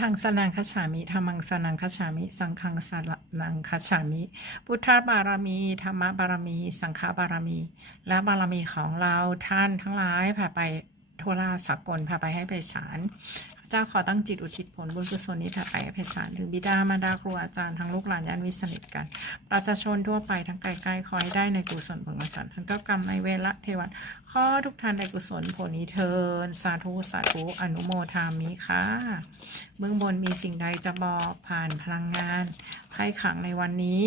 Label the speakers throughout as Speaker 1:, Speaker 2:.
Speaker 1: ทางสนังคฉามิธรรมังสนังคฉามิ สังฆังสนังคฉามิ พุทธบารมี ธรรมบารมี สังฆบารมี และบารมีของเราท่านทั้งหลายผ่าไปทวราสากลพาไปให้ไปสาร เจ้าขอตั้งจิตอุทิศผลบุญกุศลนี้ถาไปให้ไพศาลถึงบิดามารดาครูอาจารย์ทั้งลูกหลานญาติมิตรสนิทกัน ประชาชนทั่วไปทั้งไกลๆขอให้ได้ในกุศลผลกุศลทั้งเจ้ากรรมในเวละเทวันขอทุกท่านได้กุศลผลนี้เทินสาธุสาธุอนุโมทามิค่ะเบื้องบนมีสิ่งใดจะบอกผ่านพลังงานไพ่ขังในวันนี้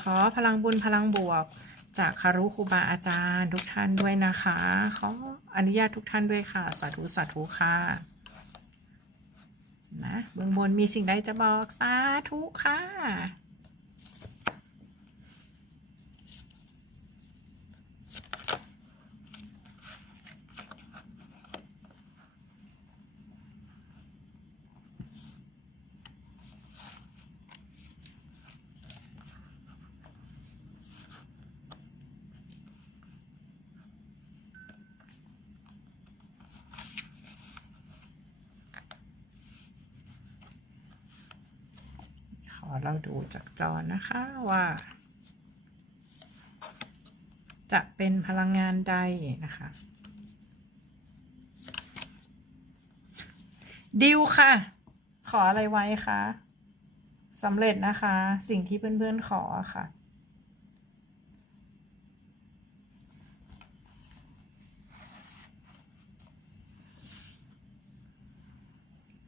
Speaker 1: ขอพลังบุญพลังบวกจากคารุครูบาอาจารย์ทุกท่านด้วยนะคะ ขออนุญาตทุกท่านด้วยค่ะ สาธุสาธุค่ะ เบื้องบนมีสิ่งใดจะบอกสาธุค่ะ ขอ เราดูจากจอนะคะว่า จะเป็นพลังงานใดนะคะดิวค่ะ ขออะไรไว้คะสำเร็จนะคะ สิ่งที่เพื่อนๆขอค่ะ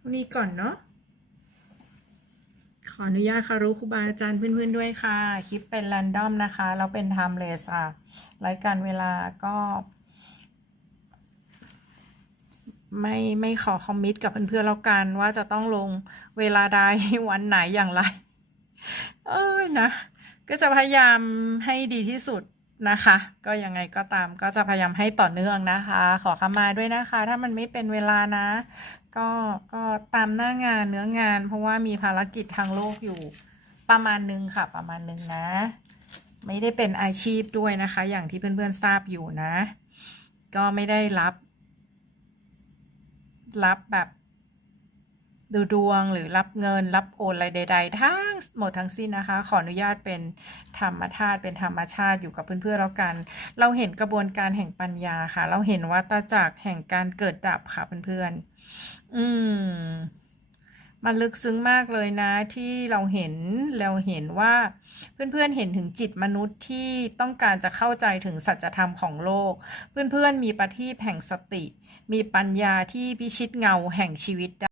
Speaker 1: วันนี้ก่อนเนาะ ขออนุญาตคารุครูบาอาจารย์เพื่อนๆด้วยค่ะ คลิปเป็นแรนดอมนะคะ แล้วเป็น timeless อะรายการเวลาก็ ไม่ไม่ขอคอมมิตกับเพื่อนๆแล้วกันว่าจะต้องลงเวลาใดวันไหนอย่างไร เอ้ยนะ ก็จะพยายามให้ดีที่สุดนะคะ ก็ยังไงก็ตามก็จะพยายามให้ต่อเนื่องนะคะ ขอขมาด้วยนะคะ ถ้ามันไม่เป็นเวลานะ ก็ก็ตามหน้างานเนื้องาน เพราะว่ามีภารกิจทางโลกอยู่ประมาณนึงค่ะ ประมาณนึงนะ ไม่ได้เป็นอาชีพด้วยนะคะ อย่างที่เพื่อนๆทราบอยู่นะ ก็ไม่ได้รับ รับแบบ ดูดวงหรือรับเงินรับโอนอะไรใด ๆ ทั้งหมดทั้งสิ้นนะคะ ขออนุญาตเป็นธรรมธาตุเป็นธรรมชาติอยู่กับเพื่อนๆแล้วกัน เราเห็นกระบวนการแห่งปัญญาค่ะ เราเห็นวัฏจักรแห่งการเกิดดับค่ะเพื่อนๆอืมมันลึกซึ้งมากเลยนะที่เราเห็นเราเห็นว่าเพื่อนๆเห็นถึงจิตมนุษย์ที่ต้องการจะเข้าใจถึงสัจธรรมของโลก เพื่อนๆมีประทีแห่งสติ มีปัญญาที่พิชิตเงาแห่งชีวิตได้